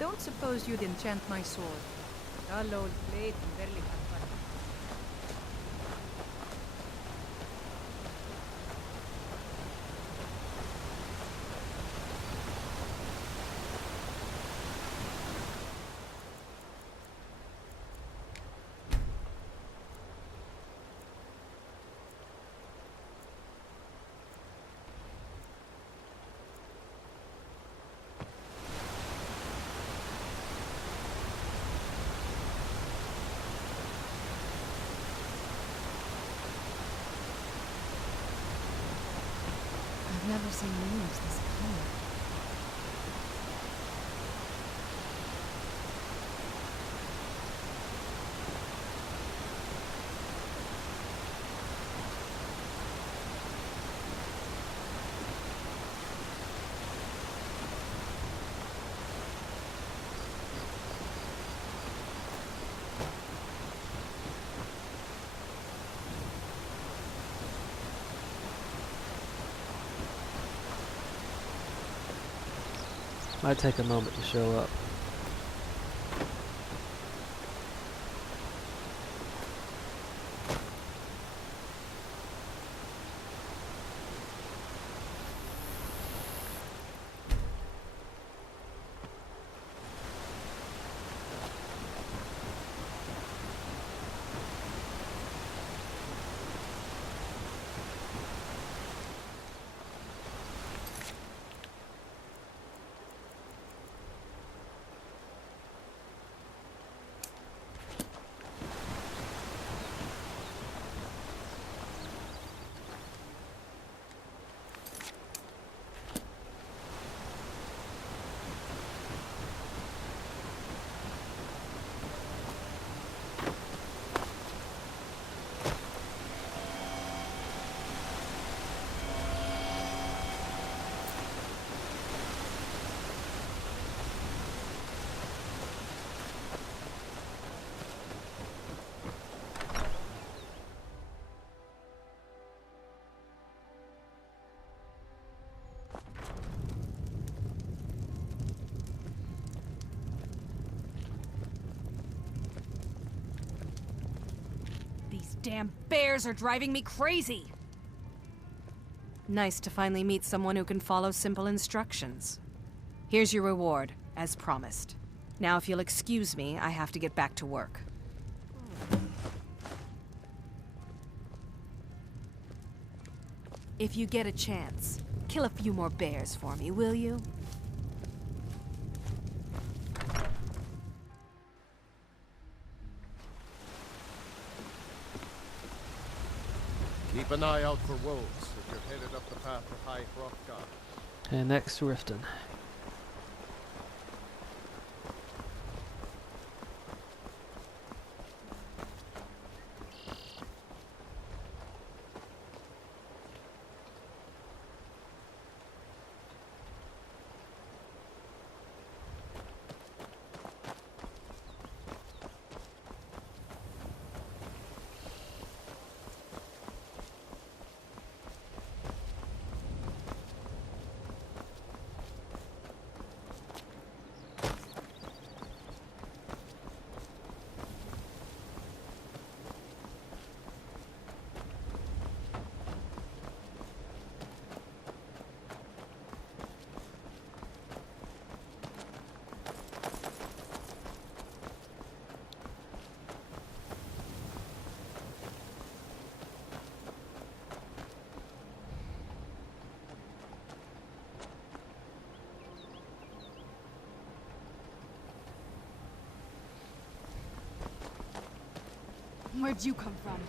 Don't suppose you'd enchant my sword. Dull old blade can barely have fun. I've never seen leaves this color. Might take a moment to show up. These damn bears are driving me crazy! Nice to finally meet someone who can follow simple instructions. Here's your reward, as promised. Now if you'll excuse me, I have to get back to work. If you get a chance, kill a few more bears for me, will you? Keep an eye out for wolves if you're headed up the path to High Hrothgar. Okay, next Riften. Where'd you come from?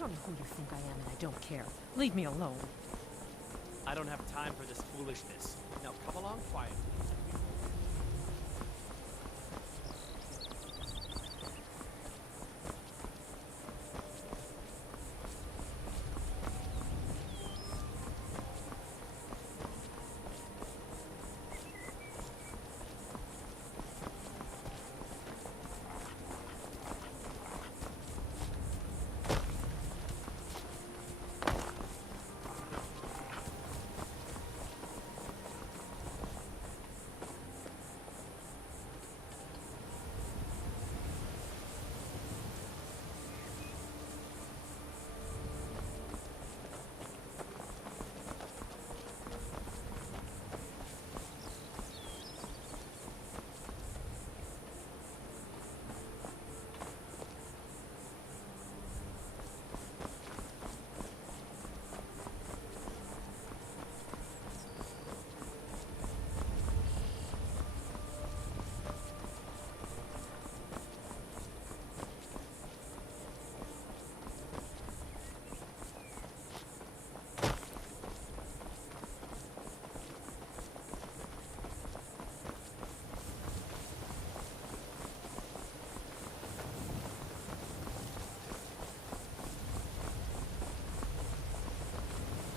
don't know who you think I am, and I don't care. Leave me alone. I don't have time for this foolishness. Now come along quietly.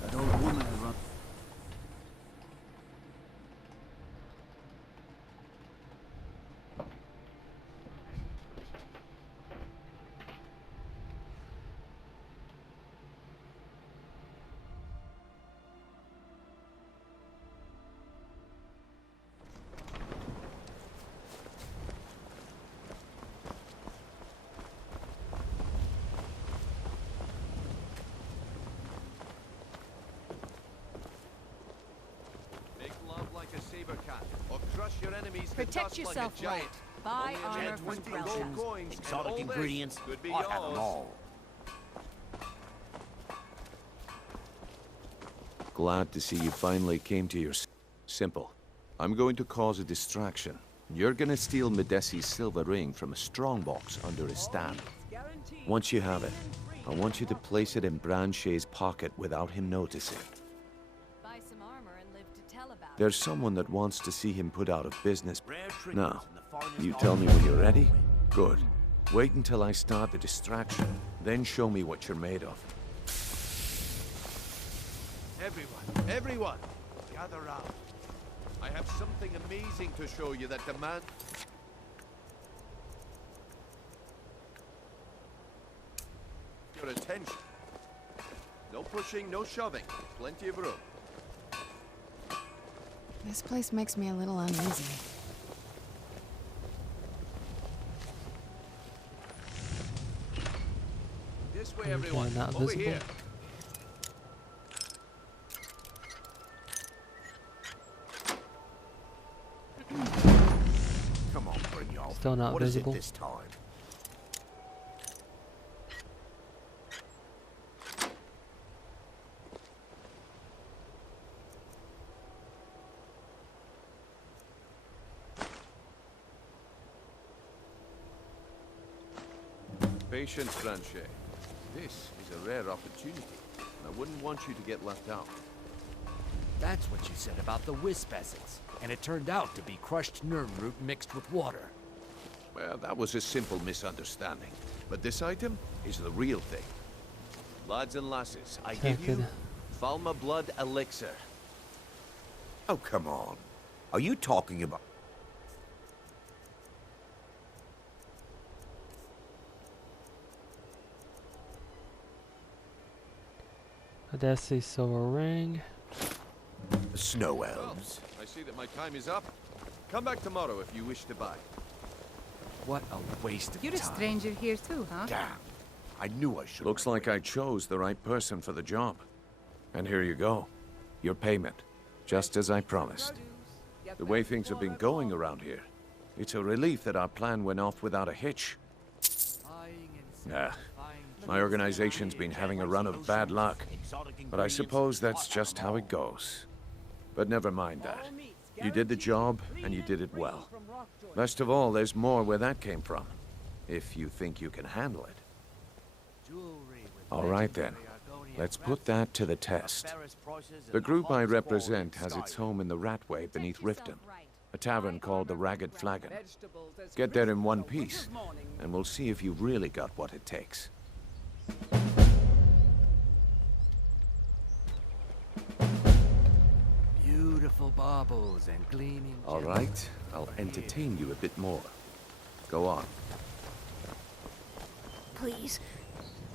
That old woman had run. Like a saber cat, or crush your enemies to Protect dust yourself like a giant. right. Buy Only a armor from 20 gold Grelshans. coins, and Exotic all this ingredients. could be I'll have them yours. all. Glad to see you finally came to your simple. I'm going to cause a distraction. You're gonna steal Medesi's silver ring from a strongbox under his stand. Once you have it, I want you to place it in Branche's pocket without him noticing. Buy some armor and live to tell about it. There's someone that wants to see him put out of business. Rare trinkets Now, in the farthest you corners tell me of when the you're ready. world. Good. Wait until I start the distraction, then show me what you're made of. Everyone, gather round. I have something amazing to show you that demands your attention. No pushing, no shoving. Plenty of room. This place makes me a little uneasy. This way, Okay, everyone. not Over visible. here. Come on, bring y'all. Still not What is visible. it this time? Patience, Franche. This is a rare opportunity, and I wouldn't want you to get left out. That's what you said about the wisp essence. And it turned out to be crushed nerve root mixed with water. Well, that was a simple misunderstanding. But this item is the real thing. Lads and lasses, I give you Second. Falma Blood Elixir. Oh, come on. Are you talking about... Medesi silver ring. Snow Well, elves? I see that my time is up. Come back tomorrow if you wish to buy. What a waste of You're a time. stranger here too, huh? Damn. I knew I should. Looks like I chose the right person for the job. And here you go. Your payment. Just as I promised. The way things have been going around here, it's a relief that our plan went off without a hitch. My organization's been having a run of bad luck, but I suppose that's just how it goes. But never mind that. You did the job, and you did it well. Best of all, there's more where that came from, if you think you can handle it. All right then. Let's put that to the test. The group I represent has its home in the Ratway beneath Riften, a tavern called the Ragged Flagon. Get there in one piece, and we'll see if you've really got what it takes. Beautiful baubles and gleaming All gems. right, I'll entertain you a bit more. Go on. Please.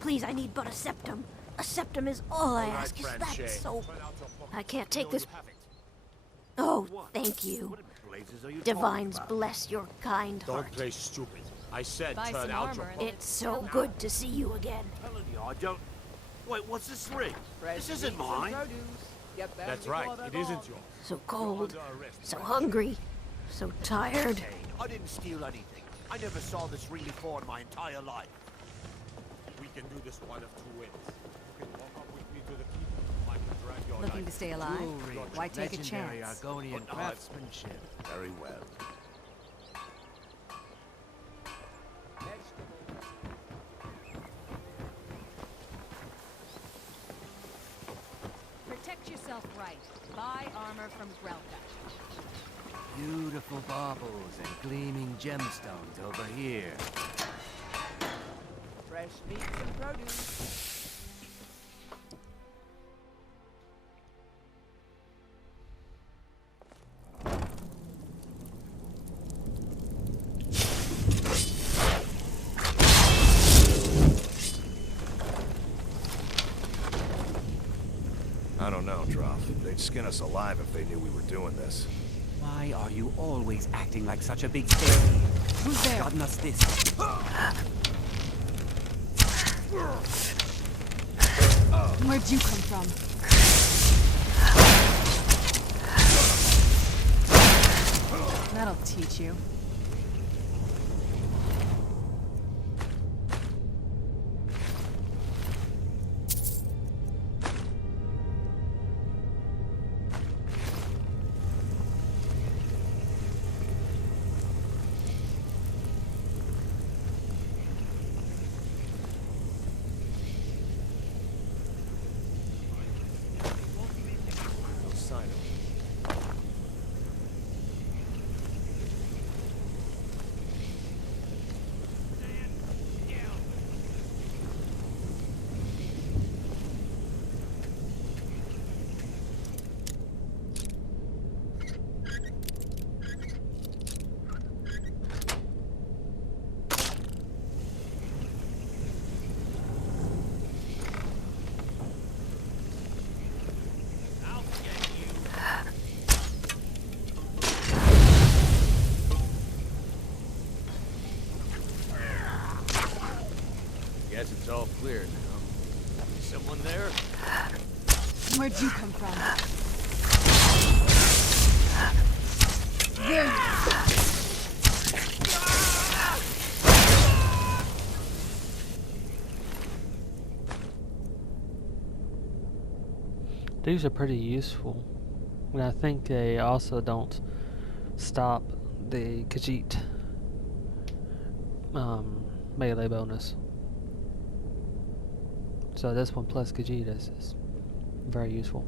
Please, I need but a septum. A septum is all I ask. Is that so? I can't take this. Oh, thank you. Divines bless your kind heart. Don't play stupid. I said Buy turn some out armor your... and- It's so good to see you again. I don't... Wait, what's this ring? This isn't mine. That's right, it isn't yours. So cold, so hungry, so tired. Hey, I didn't steal anything. I never saw this ring before in my entire life. We can do this one of two ways. You can walk up with me to the keep. I can drag your Looking to knife. stay alive? Jewelry, Why take a legendary chance? Argonian craftsmanship. Very well. Protect yourself right. Buy armor from Grelka. Beautiful baubles and gleaming gemstones over here. Fresh meats and produce. I don't know, Droff. They'd skin us alive if they knew we were doing this. Why are you always acting like such a big baby? Who's there? Gotten us this. Where'd you come from? That'll teach you. No sign of it. Guess it's all clear now. Someone there? Where'd you come from? These are pretty useful. And I think they also don't stop the Khajiit melee bonus. So this one plus Khajiit is very useful.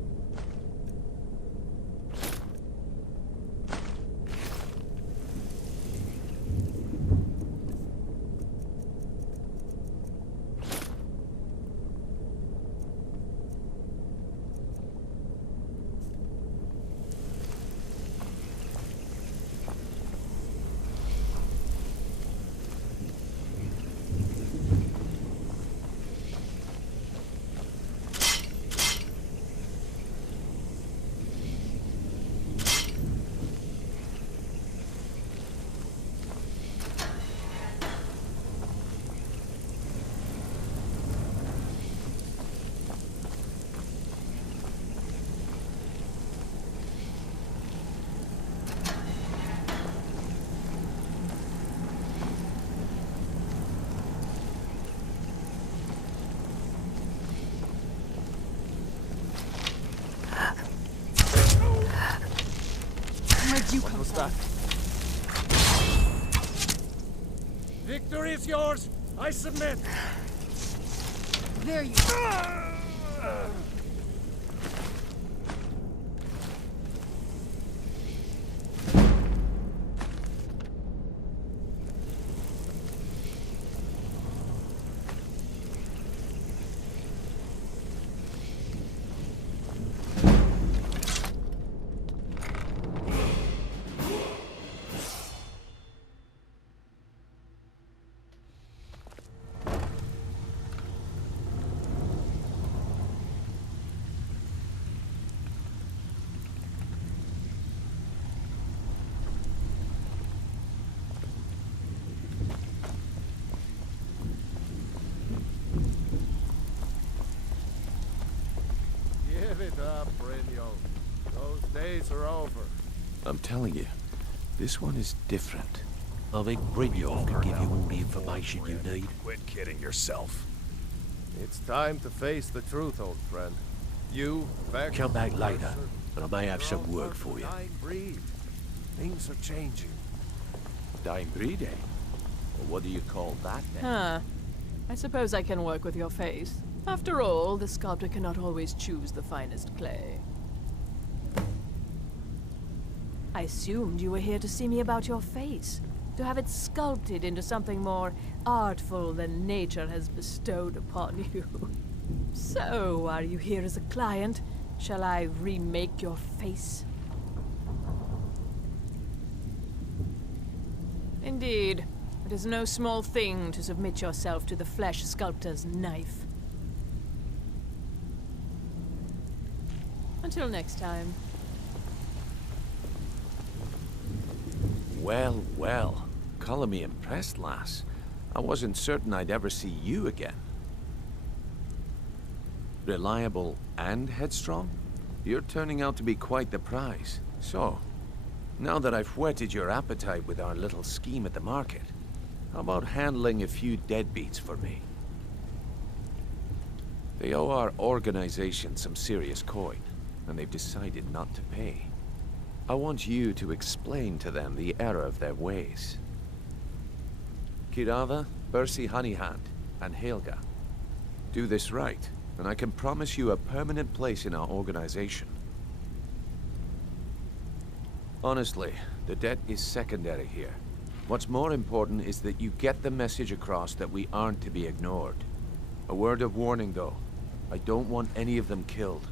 Where'd you come from? Victory is yours! I submit! There you are. Give it up, Brynjolf. Those days are over. I'm telling you, this one is different. I think Brynjolf can give you all the information you need. Quit kidding yourself. It's time to face the truth, old friend. You, Vex, Come back later, Mercer, and I may have you're some all work part of for the you. dying breed. Things are changing. Dying breed, eh? Well, what do you call that then? Huh. I suppose I can work with your face. After all, the sculptor cannot always choose the finest clay. I assumed you were here to see me about your face, to have it sculpted into something more artful than nature has bestowed upon you. So, are you here as a client? Shall I remake your face? Indeed. It is no small thing to submit yourself to the flesh sculptor's knife. Until next time. Well, well. Color me impressed, lass. I wasn't certain I'd ever see you again. Reliable and headstrong? You're turning out to be quite the prize. So, now that I've whetted your appetite with our little scheme at the market, how about handling a few deadbeats for me? They owe our organization some serious coin, and they've decided not to pay. I want you to explain to them the error of their ways. Kirava, Bersi Honeyhand, and Helga. Do this right, and I can promise you a permanent place in our organization. Honestly, the debt is secondary here. What's more important is that you get the message across that we aren't to be ignored. A word of warning, though. I don't want any of them killed.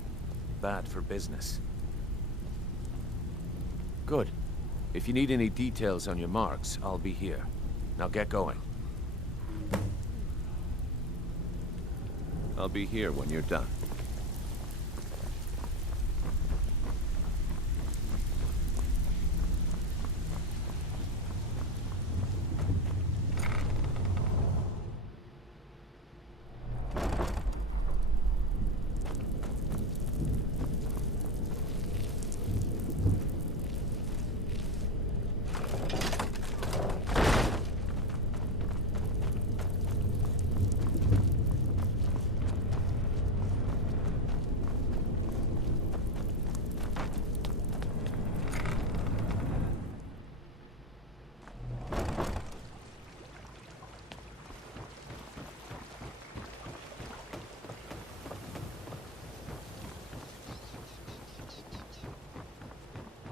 Bad for business. Good. If you need any details on your marks, I'll be here. Now get going. I'll be here when you're done.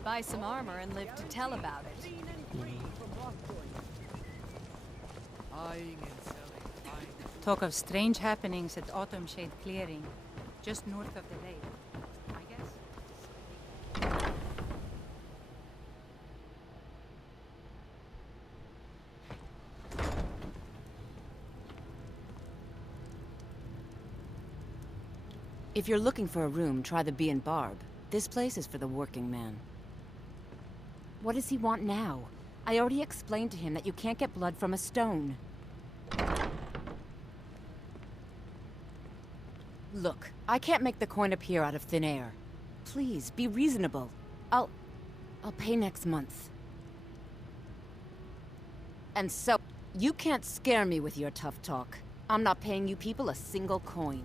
Buy some armor and live to tell about it. Talk of strange happenings at Autumn Shade Clearing, just north of the lake. I guess. If you're looking for a room, try the Bee and Barb. This place is for the working man. What does he want now? I already explained to him that you can't get blood from a stone. Look, I can't make the coin appear out of thin air. Please, be reasonable. I'll pay next month. And so, you can't scare me with your tough talk. I'm not paying you people a single coin.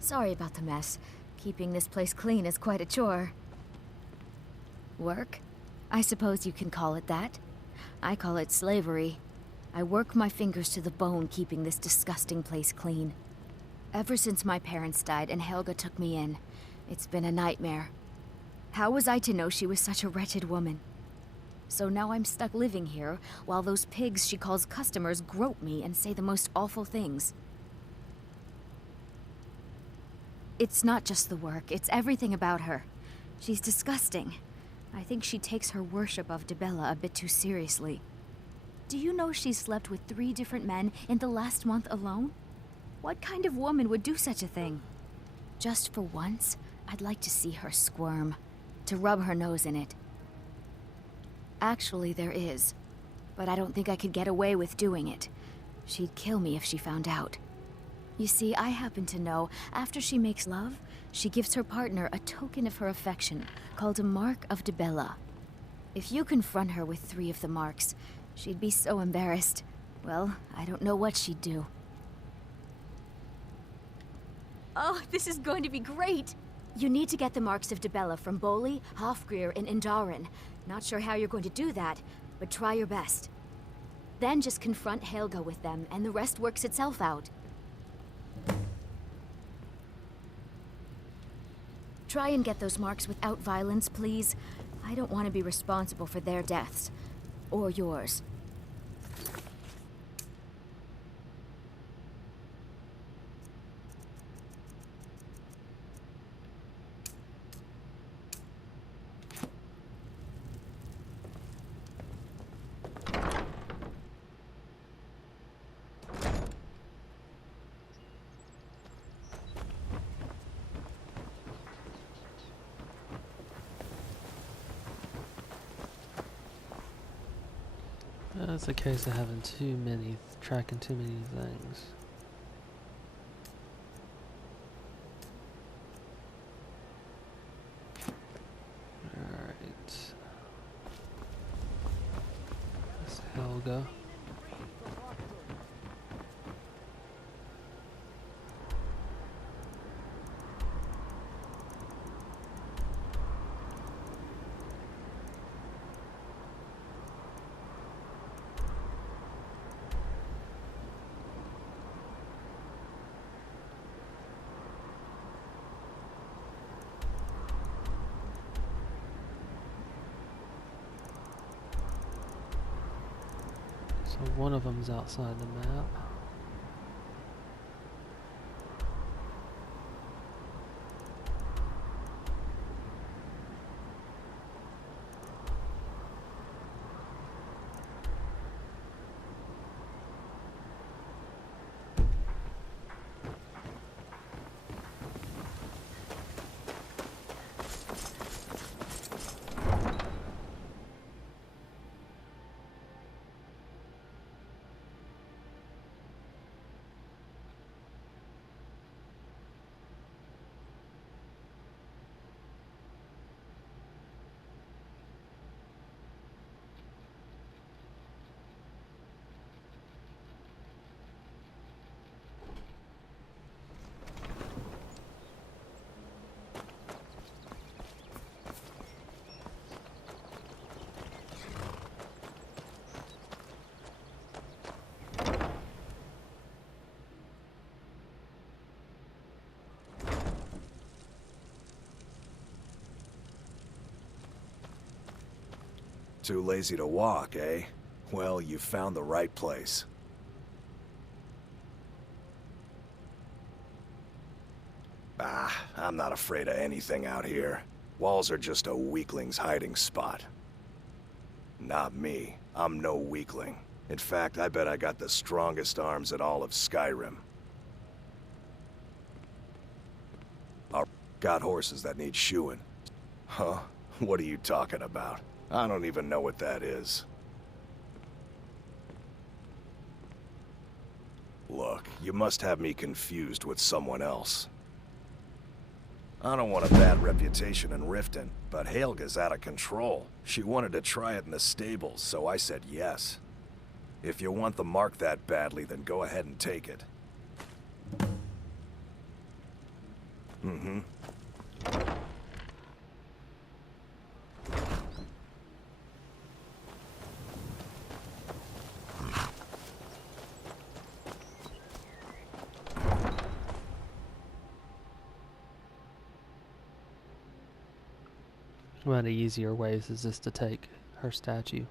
Sorry about the mess. Keeping this place clean is quite a chore. Work? I suppose you can call it that. I call it slavery. I work my fingers to the bone keeping this disgusting place clean. Ever since my parents died and Helga took me in, it's been a nightmare. How was I to know she was such a wretched woman? So now I'm stuck living here while those pigs she calls customers grope me and say the most awful things. It's not just the work, it's everything about her. She's disgusting. I think she takes her worship of Dibella a bit too seriously. Do you know she's slept with 3 different men in the last month alone? What kind of woman would do such a thing? Just for once, I'd like to see her squirm, to rub her nose in it. Actually, there is, but I don't think I could get away with doing it. She'd kill me if she found out. You see, I happen to know, after she makes love, she gives her partner a token of her affection, called a Mark of Dibella. If you confront her with 3 of the marks, she'd be so embarrassed. Well, I don't know what she'd do. Oh, this is going to be great! You need to get the marks of Dibella from Boli, Hofgrir, and Indaren. Not sure how you're going to do that, but try your best. Then just confront Helga with them, and the rest works itself out. Try and get those marks without violence, please. I don't want to be responsible for their deaths. Or yours. It's a case of having tracking too many things. Alright. That's Helga. So one of them's outside the map. Too lazy to walk, eh? Well, you found the right place. Ah, I'm not afraid of anything out here. Walls are just a weakling's hiding spot. Not me. I'm no weakling. In fact, I bet I got the strongest arms in all of Skyrim. I got horses that need shoeing. Huh? What are you talking about? I don't even know what that is. Look, you must have me confused with someone else. I don't want a bad reputation in Riften, but Helga's out of control. She wanted to try it in the stables, so I said yes. If you want the mark that badly, then go ahead and take it. Mm-hmm. One of the easier ways is just to take her statue.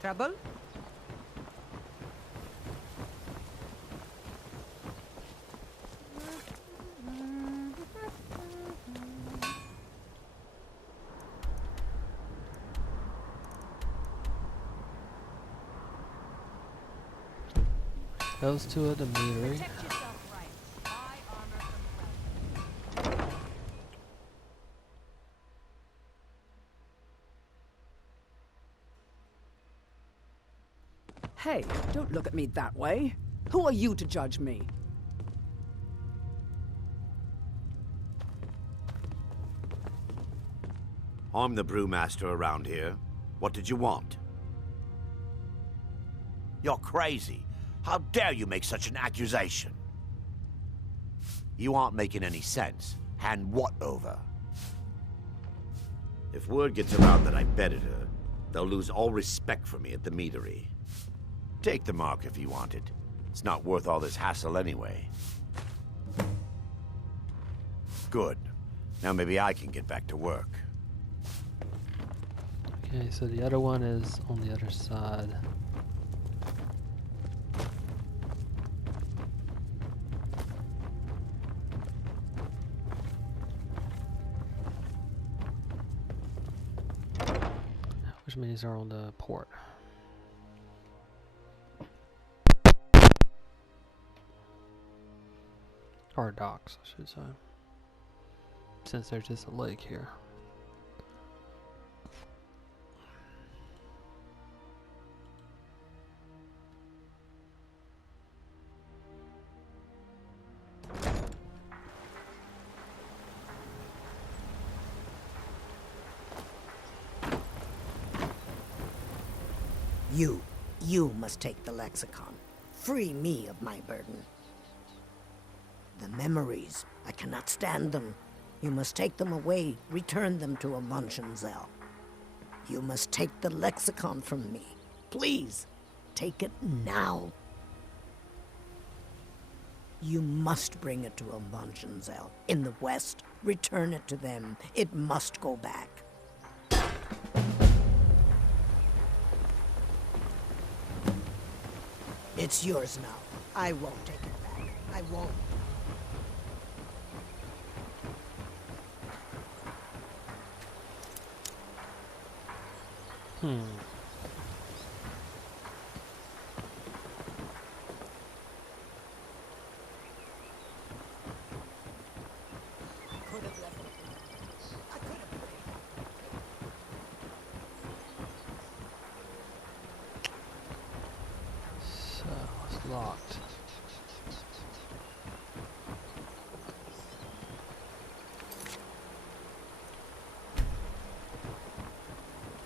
Trouble? Those two at the meadery. Hey, don't look at me that way. Who are you to judge me? I'm the brewmaster around here. What did you want? You're crazy. How dare you make such an accusation? You aren't making any sense. Hand what over? If word gets around that I bedded her, they'll lose all respect for me at the meadery. Take the mark if you want it. It's not worth all this hassle anyway. Good. Now maybe I can get back to work. Okay, so the other one is on the other side. Which means they're on the port. Or docks, I should say. Since there's just a lake here. You must take the lexicon. Free me of my burden. The memories, I cannot stand them. You must take them away, return them to a Wunschenzel. You must take the lexicon from me. Please, take it now. You must bring it to a Wunschenzel. In the West, return it to them. It must go back. It's yours now. I won't take it back. I won't. Locked.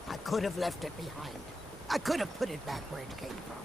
I could have left it behind. I could have put it back where it came from.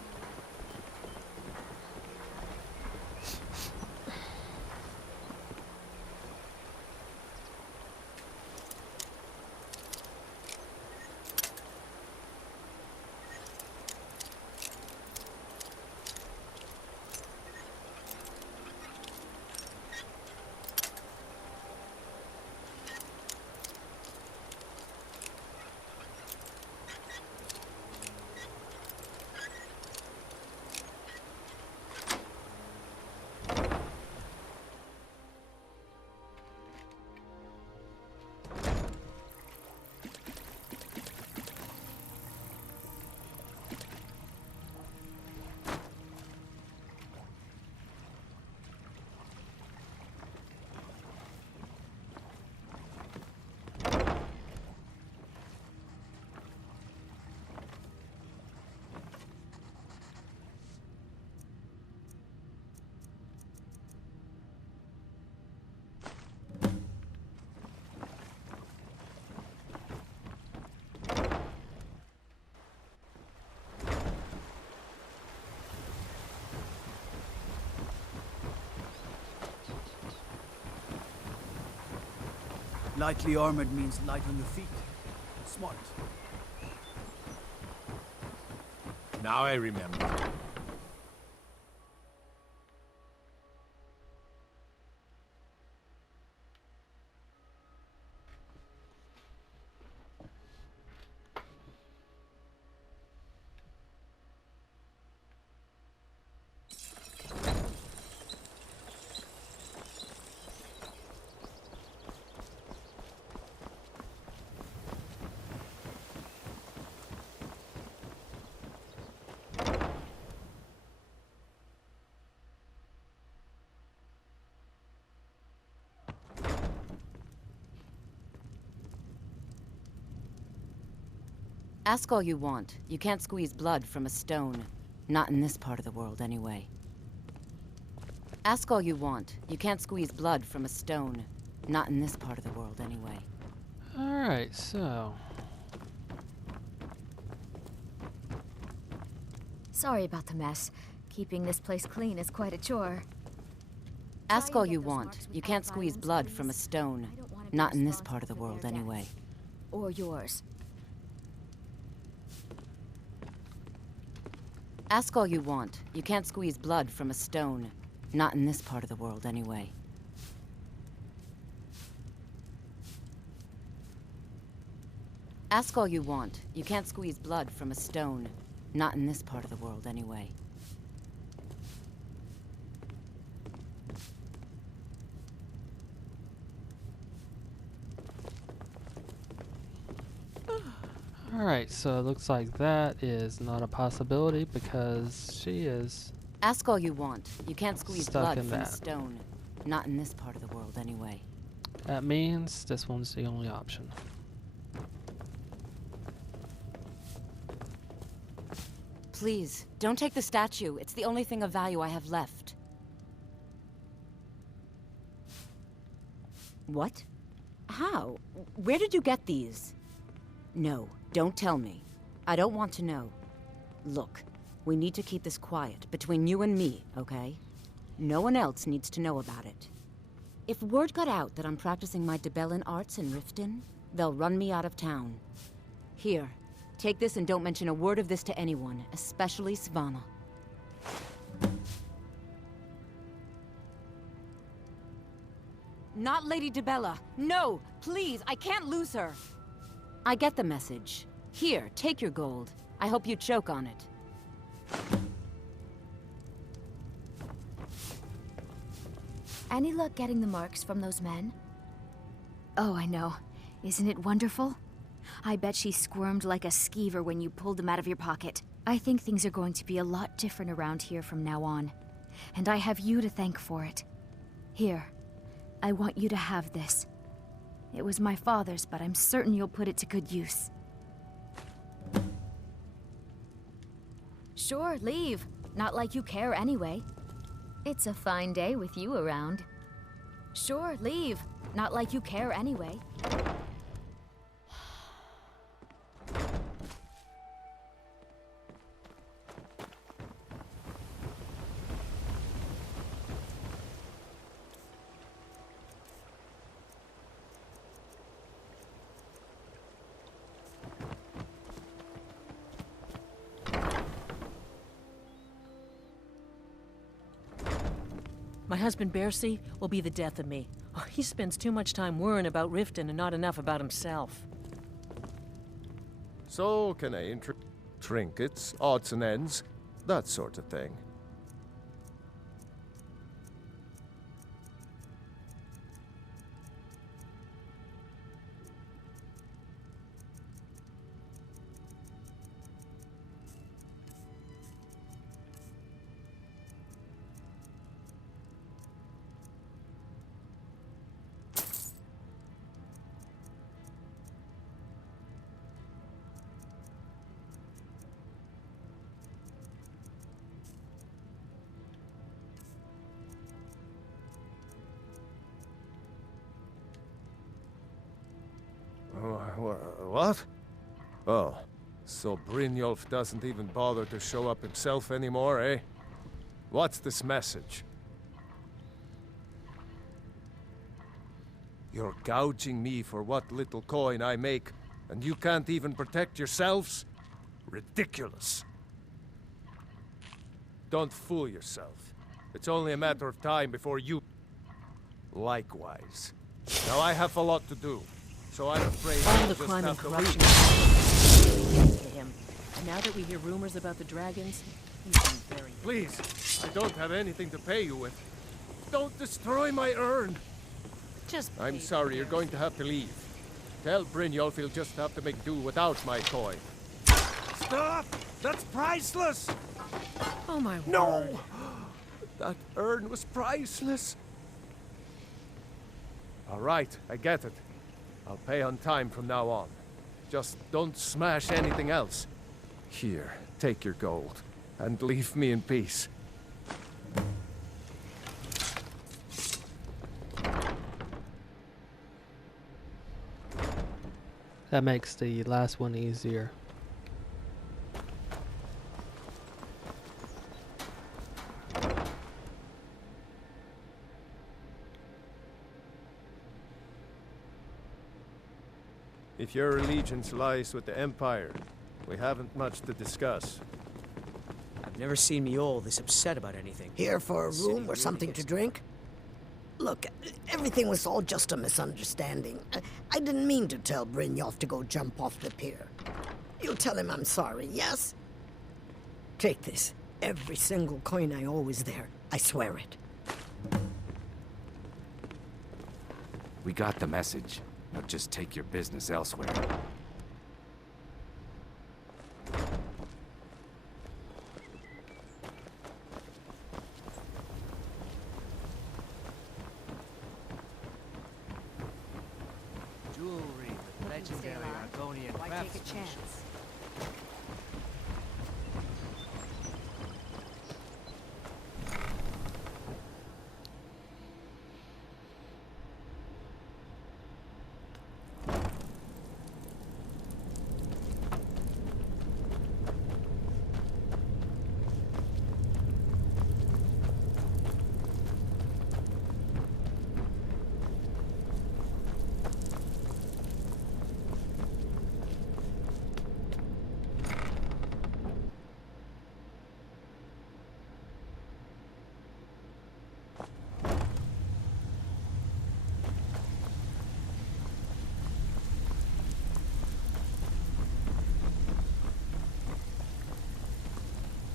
Lightly armored means light on your feet. Smart. Now I remember. Ask all you want. You can't squeeze blood from a stone. Not in this part of the world, anyway. Ask all you want. You can't squeeze blood from a stone. Not in this part of the world, anyway. Alright, so... Sorry about the mess. Keeping this place clean is quite a chore. Ask all you want. You can't squeeze blood from a stone. Not in this part of the world, anyway. Or yours. Ask all you want. You can't squeeze blood from a stone. Not in this part of the world, anyway. Ask all you want. You can't squeeze blood from a stone. Not in this part of the world, anyway. Alright, so it looks like that is not a possibility because she is... Ask all you want. You can't squeeze stuck blood in from a that. stone. Not in this part of the world, anyway. That means this one's the only option. Please, don't take the statue. It's the only thing of value I have left. What? How? Where did you get these? No, don't tell me. I don't want to know. Look, we need to keep this quiet, between you and me, okay? No one else needs to know about it. If word got out that I'm practicing my Debellan arts in Riften, they'll run me out of town. Here, take this and don't mention a word of this to anyone, especially Svanna. Not Lady Debella. No, please, I can't lose her. I get the message. Here, take your gold. I hope you choke on it. Any luck getting the marks from those men? Oh, I know. Isn't it wonderful? I bet she squirmed like a skeever when you pulled them out of your pocket. I think things are going to be a lot different around here from now on. And I have you to thank for it. Here, I want you to have this. It was my father's, but I'm certain you'll put it to good use. Sure, leave. Not like you care anyway. It's a fine day with you around. Sure, leave. Not like you care anyway. My husband Bercy will be the death of me. Oh, he spends too much time worrying about Riften and not enough about himself. So, can I trinkets, odds and ends, that sort of thing. What? Oh, so Brynjolf doesn't even bother to show up himself anymore, eh? What's this message? You're gouging me for what little coin I make, and you can't even protect yourselves? Ridiculous. Don't fool yourself. It's only a matter of time before you... Likewise. Now I have a lot to do, so I'm afraid All I'll the just crime and have to corruption leave. to him. And now that we hear rumors about the dragons, he's been very... Please, I don't have anything to pay you with. Don't destroy my urn! Just I'm sorry, you're going to have to leave. Tell Brynjolf he'll just have to make do without my coin. Stop! That's priceless! Oh my word. No! That urn was priceless! All right, I get it. I'll pay on time from now on. Just don't smash anything else. Here, take your gold, and leave me in peace. That makes the last one easier. If your allegiance lies with the Empire, we haven't much to discuss. I've never seen me all this upset about anything. Here for a room or something to drink? Look, everything was all just a misunderstanding. I didn't mean to tell Brynjolf to go jump off the pier. You'll tell him I'm sorry, yes? Take this. Every single coin I owe is there. I swear it. We got the message. Now just take your business elsewhere. Jewelry with legendary Argonian Why take a chance?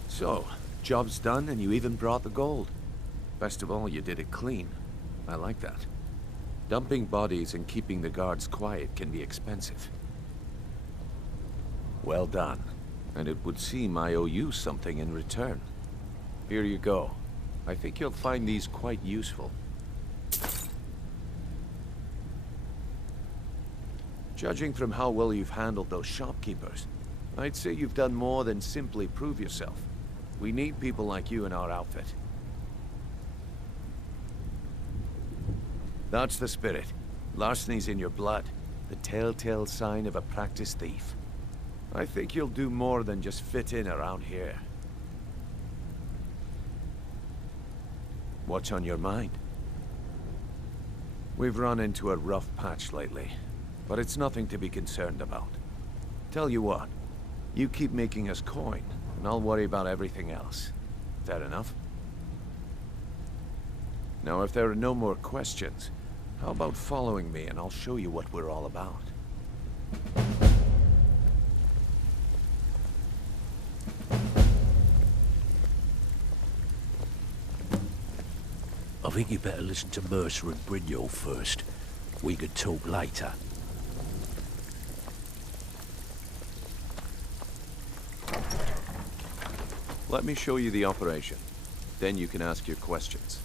So, job's done and you even brought the gold. Best of all, you did it clean. I like that. Dumping bodies and keeping the guards quiet can be expensive. Well done. And it would seem I owe you something in return. Here you go. I think you'll find these quite useful. Judging from how well you've handled those shopkeepers, I'd say you've done more than simply prove yourself. We need people like you in our outfit. That's the spirit. Larceny's in your blood. The telltale sign of a practiced thief. I think you'll do more than just fit in around here. What's on your mind? We've run into a rough patch lately, but it's nothing to be concerned about. Tell you what, you keep making us coin, and I'll worry about everything else. Fair enough? Now, if there are no more questions, how about following me and I'll show you what we're all about? I think you better listen to Mercer and Brynjolf first. We could talk later. Let me show you the operation. Then you can ask your questions.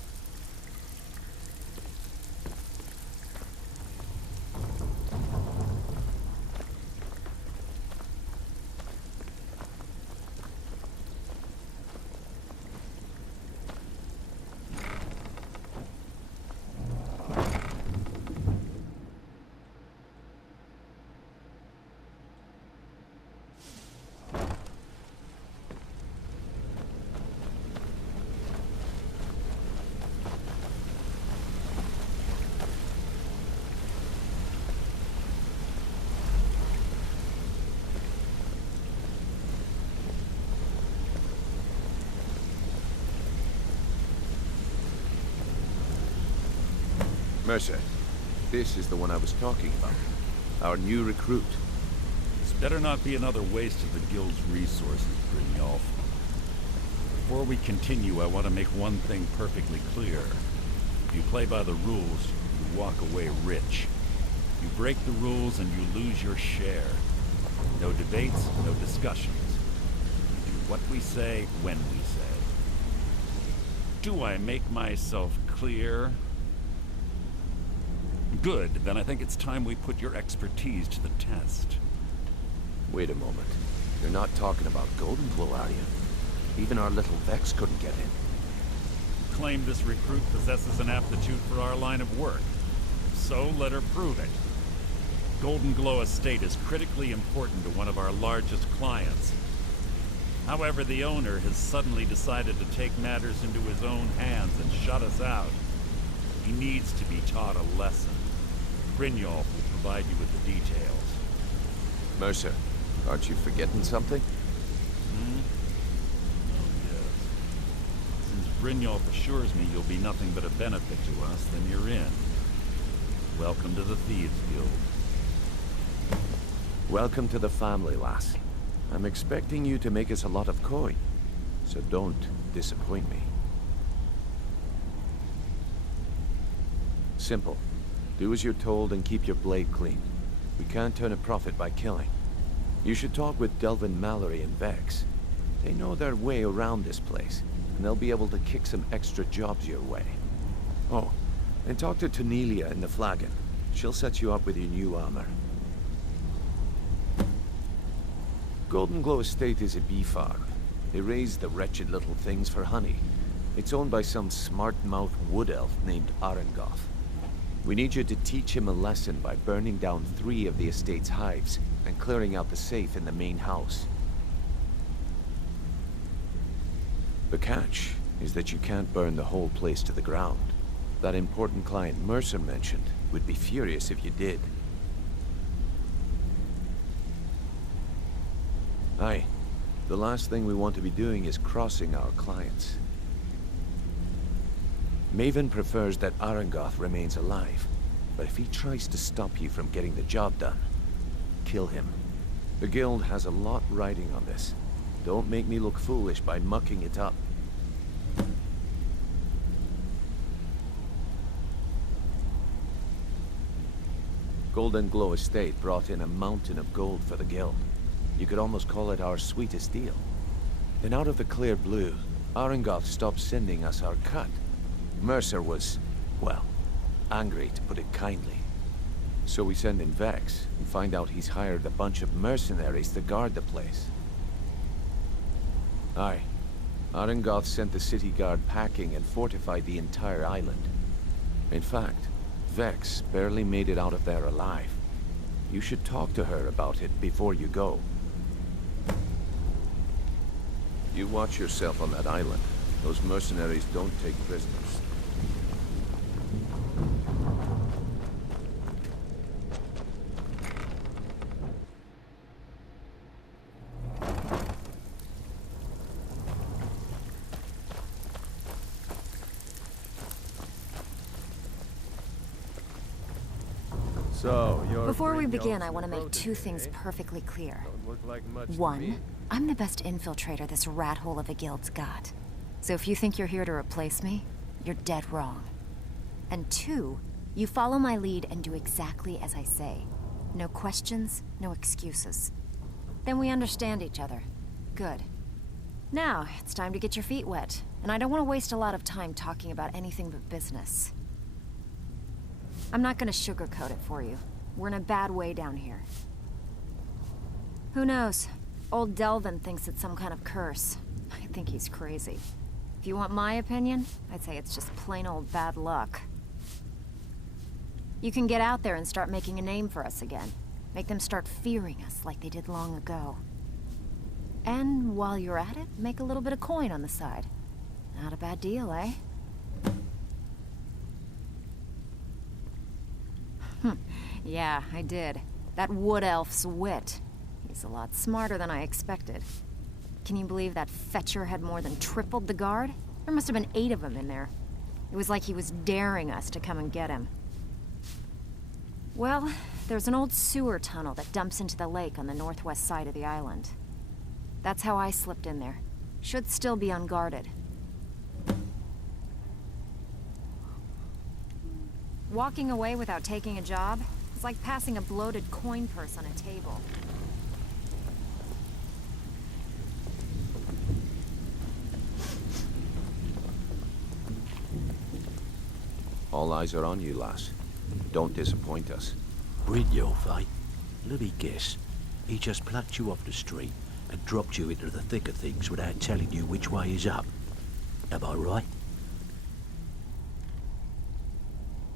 Mercer, this is the one I was talking about. Our new recruit. This better not be another waste of the Guild's resources, Brynjolf. Before we continue, I want to make one thing perfectly clear. If you play by the rules, you walk away rich. You break the rules and you lose your share. No debates, no discussions. We do what we say, when we say. Do I make myself clear? Good, then I think it's time we put your expertise to the test. Wait a moment. You're not talking about Goldenglow, are you? Even our little Vex couldn't get in. You claim this recruit possesses an aptitude for our line of work. If so, let her prove it. Goldenglow Estate is critically important to one of our largest clients. However, the owner has suddenly decided to take matters into his own hands and shut us out. He needs to be taught a lesson. Brynjolf will provide you with the details. Mercer, aren't you forgetting something? Hmm? Oh, yes. Since Brynjolf assures me you'll be nothing but a benefit to us, then you're in. Welcome to the Thieves Guild. Welcome to the family, lass. I'm expecting you to make us a lot of coin, so don't disappoint me. Simple. Do as you're told and keep your blade clean. We can't turn a profit by killing. You should talk with Delvin Mallory and Vex. They know their way around this place, and they'll be able to kick some extra jobs your way. Oh, and talk to Tonelia in the Flagon. She'll set you up with your new armor. Goldenglow Estate is a bee farm. They raise the wretched little things for honey. It's owned by some smart-mouthed wood elf named Arengoth. We need you to teach him a lesson by burning down 3 of the estate's hives and clearing out the safe in the main house. The catch is that you can't burn the whole place to the ground. That important client Mercer mentioned would be furious if you did. Aye. The last thing we want to be doing is crossing our clients. Maven prefers that Arengoth remains alive, but if he tries to stop you from getting the job done, kill him. The Guild has a lot riding on this. Don't make me look foolish by mucking it up. Goldenglow Estate brought in a mountain of gold for the Guild. You could almost call it our sweetest deal. Then out of the clear blue, Arengoth stopped sending us our cut. Mercer was, well, angry to put it kindly. So we send in Vex and find out he's hired a bunch of mercenaries to guard the place. Aye. Arengoth sent the city guard packing and fortified the entire island. In fact, Vex barely made it out of there alive. You should talk to her about it before you go. You watch yourself on that island. Those mercenaries don't take prisoners. So, you're Before we begin, I want to make 2 things perfectly clear. One, I'm the best infiltrator this rat hole of a guild's got. So if you think you're here to replace me, you're dead wrong. And 2, you follow my lead and do exactly as I say. No questions, no excuses. Then we understand each other. Good. Now, it's time to get your feet wet. And I don't want to waste a lot of time talking about anything but business. I'm not gonna sugarcoat it for you. We're in a bad way down here. Who knows? Old Delvin thinks it's some kind of curse. I think he's crazy. If you want my opinion, I'd say it's just plain old bad luck. You can get out there and start making a name for us again. Make them start fearing us like they did long ago. And while you're at it, make a little bit of coin on the side. Not a bad deal, eh? Yeah, I did. That wood elf's wit. He's a lot smarter than I expected. Can you believe that fetcher had more than tripled the guard? There must have been 8 of them in there. It was like he was daring us to come and get him. Well, there's an old sewer tunnel that dumps into the lake on the northwest side of the island. That's how I slipped in there. Should still be unguarded. Walking away without taking a job is like passing a bloated coin purse on a table. All eyes are on you, lass. Don't disappoint us. Brynjolf, eh? Let me guess. He just plucked you off the street and dropped you into the thick of things without telling you which way is up. Am I right?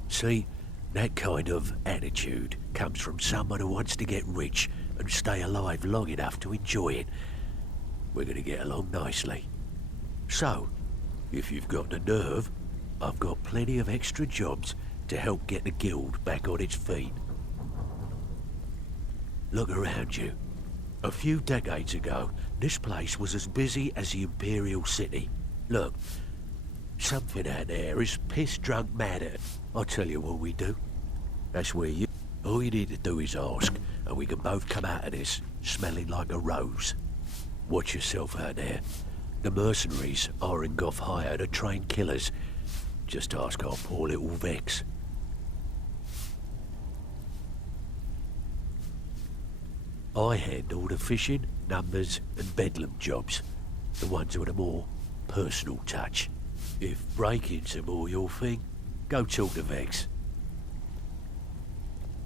See, that kind of attitude comes from someone who wants to get rich and stay alive long enough to enjoy it. We're gonna get along nicely. So, if you've got the nerve, I've got plenty of extra jobs to help get the guild back on its feet. Look around you. A few decades ago, this place was as busy as the Imperial City. Look, something out there is piss-drunk mad at it. I'll tell you what we do. That's where you... All you need to do is ask, and we can both come out of this smelling like a rose. Watch yourself out there. The mercenaries aren't off hire to train killers. Just ask our poor little Vex. I handle the fishing, numbers, and bedlam jobs. The ones with a more personal touch. If break-ins are more your thing, go talk to Vex.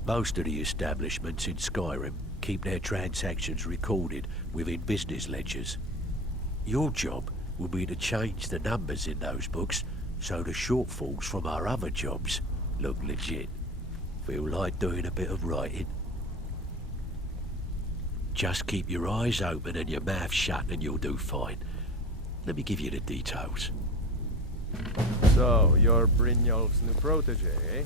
Most of the establishments in Skyrim keep their transactions recorded within business ledgers. Your job will be to change the numbers in those books so the shortfalls from our other jobs look legit. Feel like doing a bit of writing? Just keep your eyes open and your mouth shut and you'll do fine. Let me give you the details. So, you're Brynjolf's new protege, eh?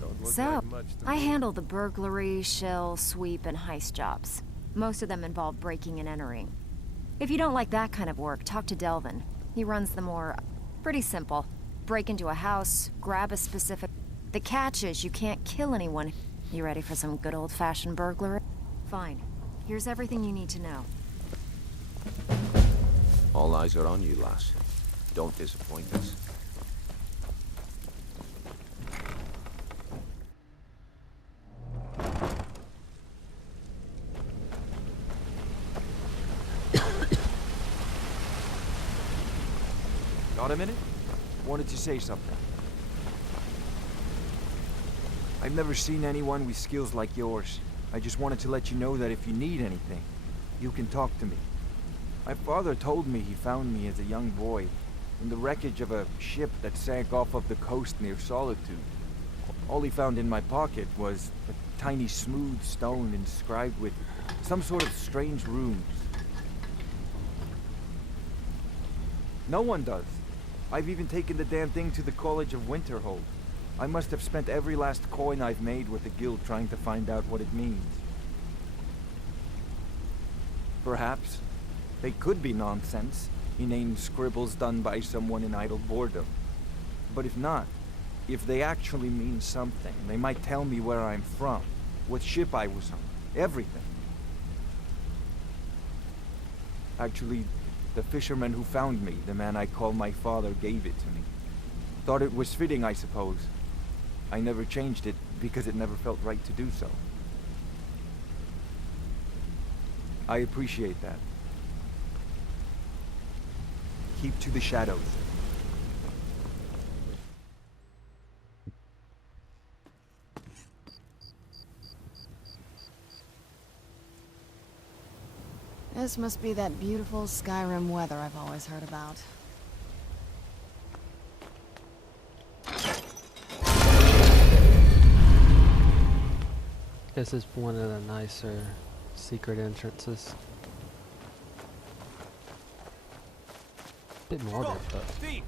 Don't look like much to I me. handle the burglary, shill, sweep, and heist jobs. Most of them involve breaking and entering. If you don't like that kind of work, talk to Delvin. He runs the more... pretty simple. Break into a house, grab a specific... The catch is you can't kill anyone. You ready for some good old-fashioned burglary? Fine. Here's everything you need to know. All eyes are on you, lass. Don't disappoint us. Got a minute? Wanted to say something. I've never seen anyone with skills like yours. I just wanted to let you know that if you need anything, you can talk to me. My father told me he found me as a young boy in the wreckage of a ship that sank off of the coast near Solitude. All he found in my pocket was a tiny smooth stone inscribed with some sort of strange runes. No one does. I've even taken the damn thing to the College of Winterhold. I must have spent every last coin I've made with the guild trying to find out what it means. Perhaps they could be nonsense, inane scribbles done by someone in idle boredom. But if not, if they actually mean something, they might tell me where I'm from, what ship I was on, everything. Actually, the fisherman who found me, the man I call my father, gave it to me. Thought it was fitting, I suppose. I never changed it because it never felt right to do so. I appreciate that. Keep to the shadows. This must be that beautiful Skyrim weather I've always heard about. This is one of the nicer secret entrances. Bit morbid, but... Thief!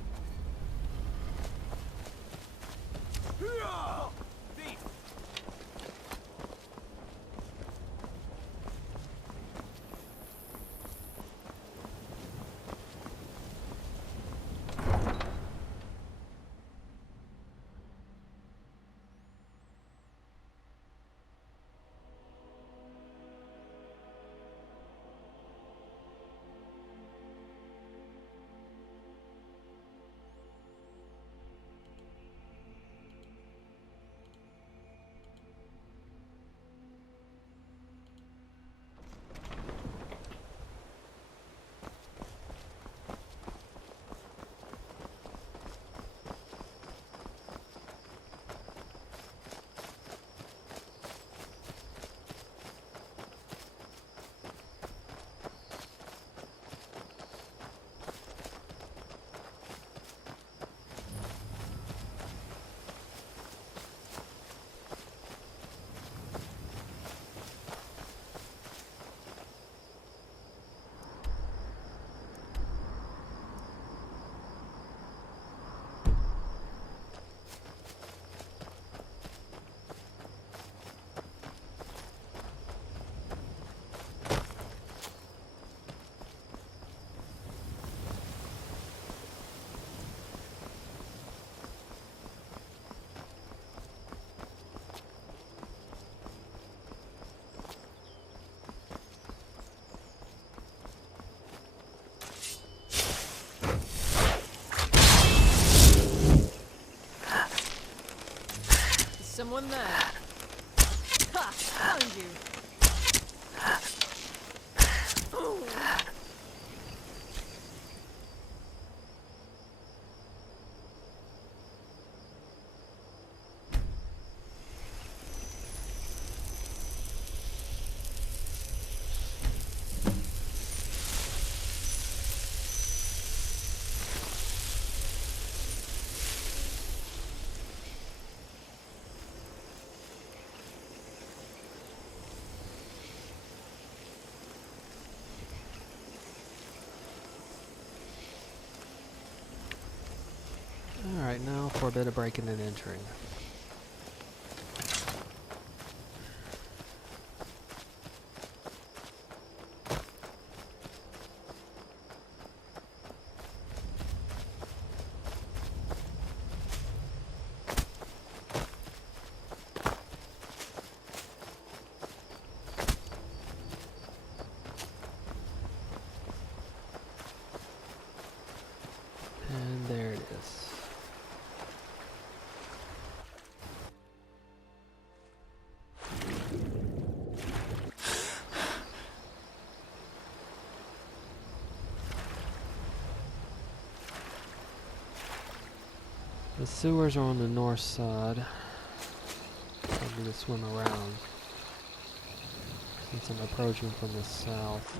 someone there. Ha! Found you. Alright, now for a bit of breaking and entering. And there it is. The sewers are on the north side. I'm going to swim around since I'm approaching from the south.